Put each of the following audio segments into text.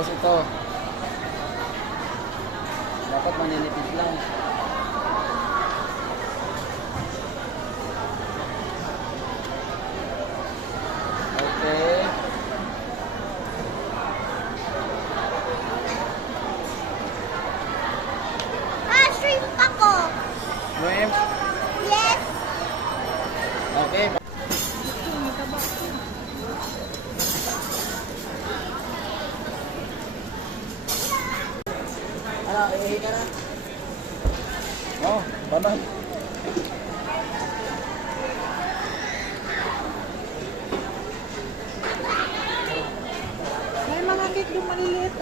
Tapos ito. Dapat maninipis lang. Okay. Shrimp ako. Shrimp. Yes. Okay. Ano, ihi ka na? Oh, banal. May mga cake doon maliliit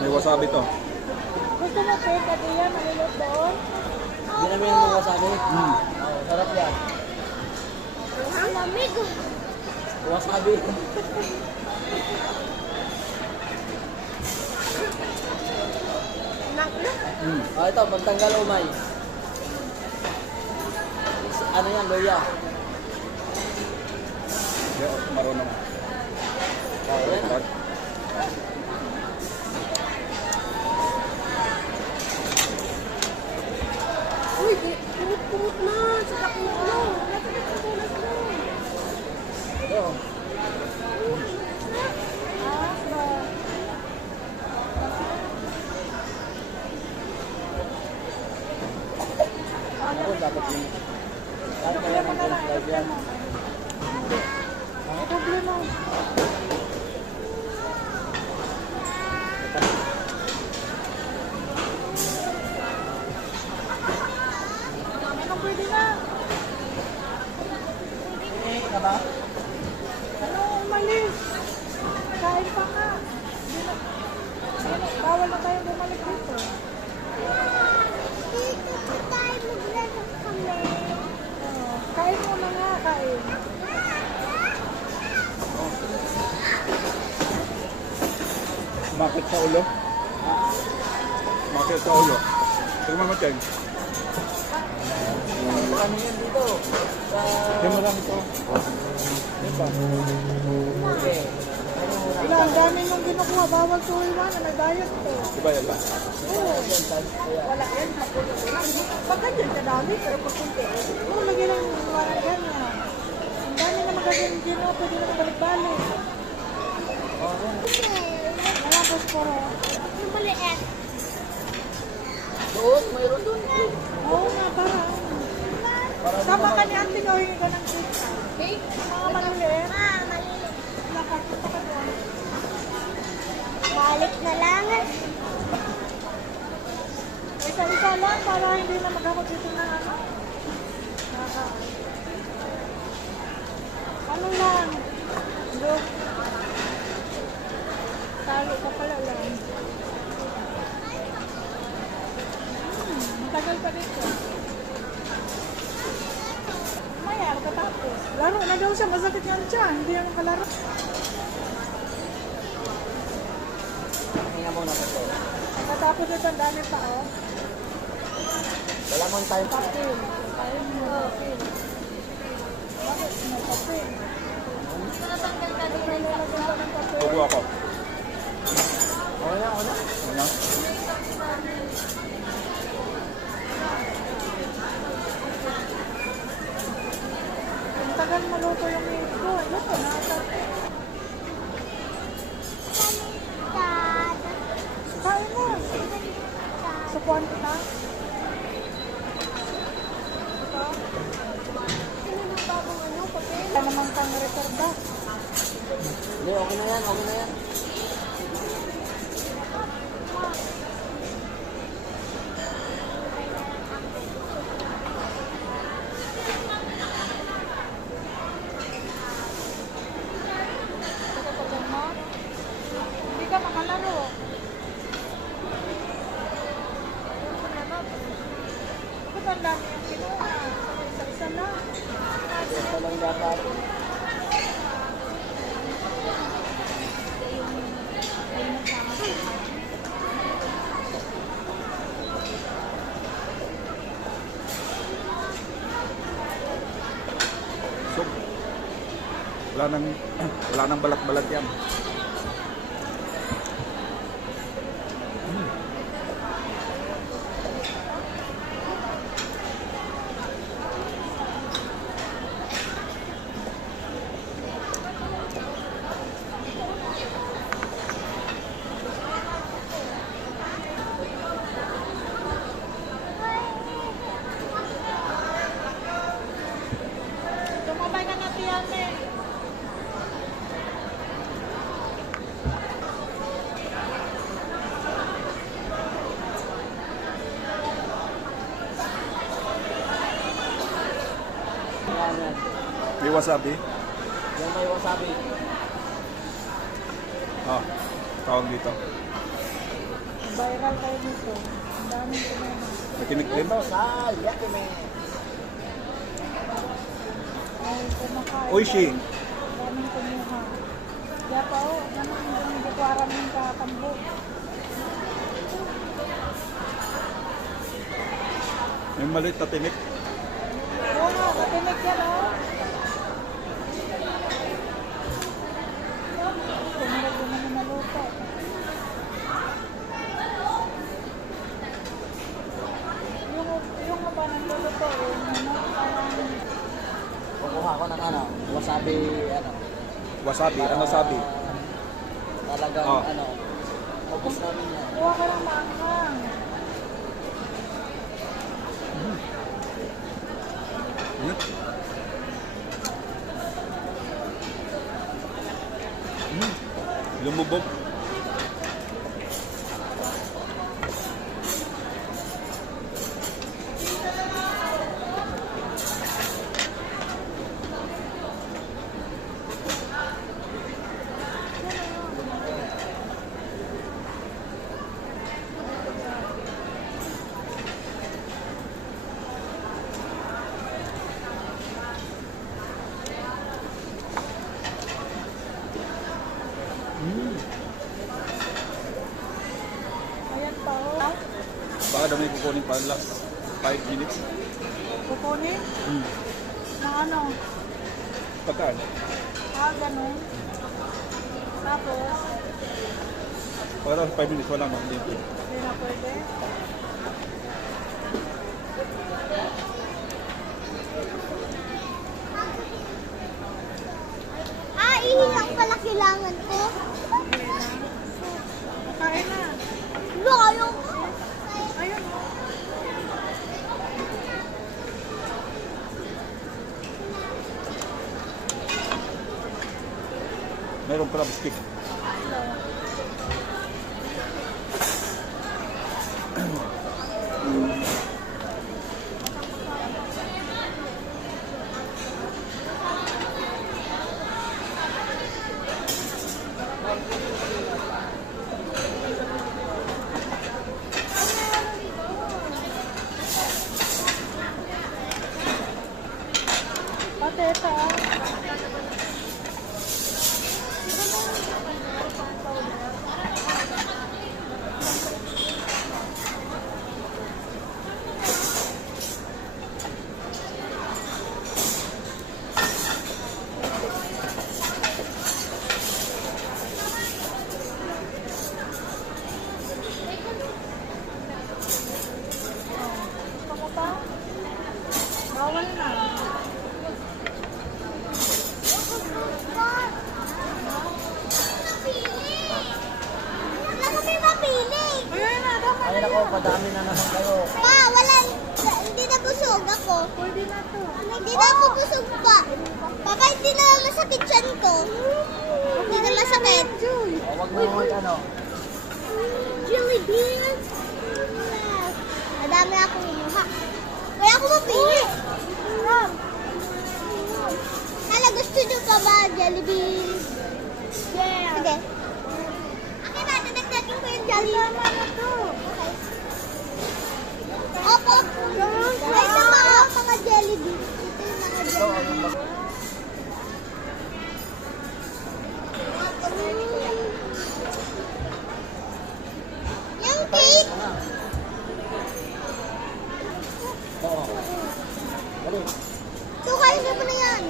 May wasabi to. Gusto mo cake? Ito yan, maliliit doon. Ginamit mo wasabi? Oh, sarap yan. Ang lamig. Wasabi. Oh, ito, pagtanggal umay. Ano yan, loya? Hindi, marunong. Oh, yan. Uy, kumot-kumot na. Sa takot mo. Nagkakasulat mo. Ito. Ako, dapat yun. Dapat kaya mag-drive yan. Problema. Ano pwede na? Ihi ka ba? Ano, umalis? Kain pa nga. Bawal na tayo bumalik dito. Dito pa tayo maglaro kami. Kain mo na nga, kain. Makit sa ulo. Makit sa ulo. Tingnan mo dyan. Ano yan dito? Sa... Tingnan mo lang ito. Diba? Okay. Wala, ang dami nung kinukuha. Bawal to iwanan. May diet to. Diba yan lang? Oo. Wala yan. Pag ganyan kadami, pero pag kunti. Oo, lagyan lang parang ganyan. Ang dami na magaganyan din. Pwede na balik-balik. Wala po po. Yung maliit. Doon, mayroon doon. Oo nga, parang. Sama ka ni Ate Noy ka ng cake. Cake? Mga maliliit. Maliliit. Nakapunta ka doon. Balik na lang. Isa-isa lang para hindi na maghakot dito na ano. Ano lang? Look. Talo ka pala lang. Matagal pa dito. Maya, katapos. Laro na daw siya, masakit nga siya. Hindi yan makalaro. Hinga muna ito. Katapos ito, ang dami pa, oh. Wala mong time. Papel. Ayun mo, papel. Bakit? May papel. Natanggal ka din. Nilalagyan ka ng papel. Tubo ako. Okay na, okay na. Ano? Ang tagal maluto yung meat ko. Luto na ata. Dad. Kain mo. Sukuan kita. Ito. Ano na bagong ano? Papel? Wala naman kang rekorda. Hindi, okay na yan, okay na yan. Ito pa dyan mo. Hindi ka makalaro. Bakit ang dami yung kinuha? Isa-isa na. Ito lang dapat. So, wala nang balat-balat yan. May wasabi. Yung may wasabi. Ah, tawag dito. Viral kayo dito. Ang daming kumain. May kiniklim. Ito sa Yakime. Ay, kumakain. Oishi. Daming kumuha. Kaya pa o, naman yung bukwaran ng katambo. May maliit na tinik. Oo nga, katinig yan o. Sumarag yung mga naluto. Yung ba nagluluto, yung ano, parang Kukuha ko ng ano, wasabi, ano. Wasabi. Ano sabi? Talagang, Oh. ano, ubos namin yan. kuha ka ng maanghang. Hmm? Hmm. Lumubog. Ayan pa o. Baka daw may kukunin pa last 5 minutes. Kukunin? Hmm. Na ano? Pagkaan? Ganun. Tapos, Para 5 minutes, wala na. Hindi. hindi na pwede. Ihilang pala kailangan ko. Kain na. Lo, ayaw. Ayun o. Mayroong crab stick. Pati ito o. Gusto mo pa? Bawal na. Wala kami mapili. Ayun na, dapat. Ayun ako, padami na naman kayo. Pa, wala. Hindi na busog ako. Pwede na to. Hindi na ako busog pa. Papa, hindi na masakit chan ko. Hindi na masakit. O, wag mo yung ano. Jelly beans. Madami akong inuha. Kaya ako mapili. Hala, gusto nyo pa ba jelly beans? Yeah. Sige. Akin na, dadagdagan ko yung jelly. Tama na to. Okay. Opo. Ay, mga jelly beans. Ito yung mga jelly beans. Yung cake. Oo. Dali. Ito, kain mo na yan.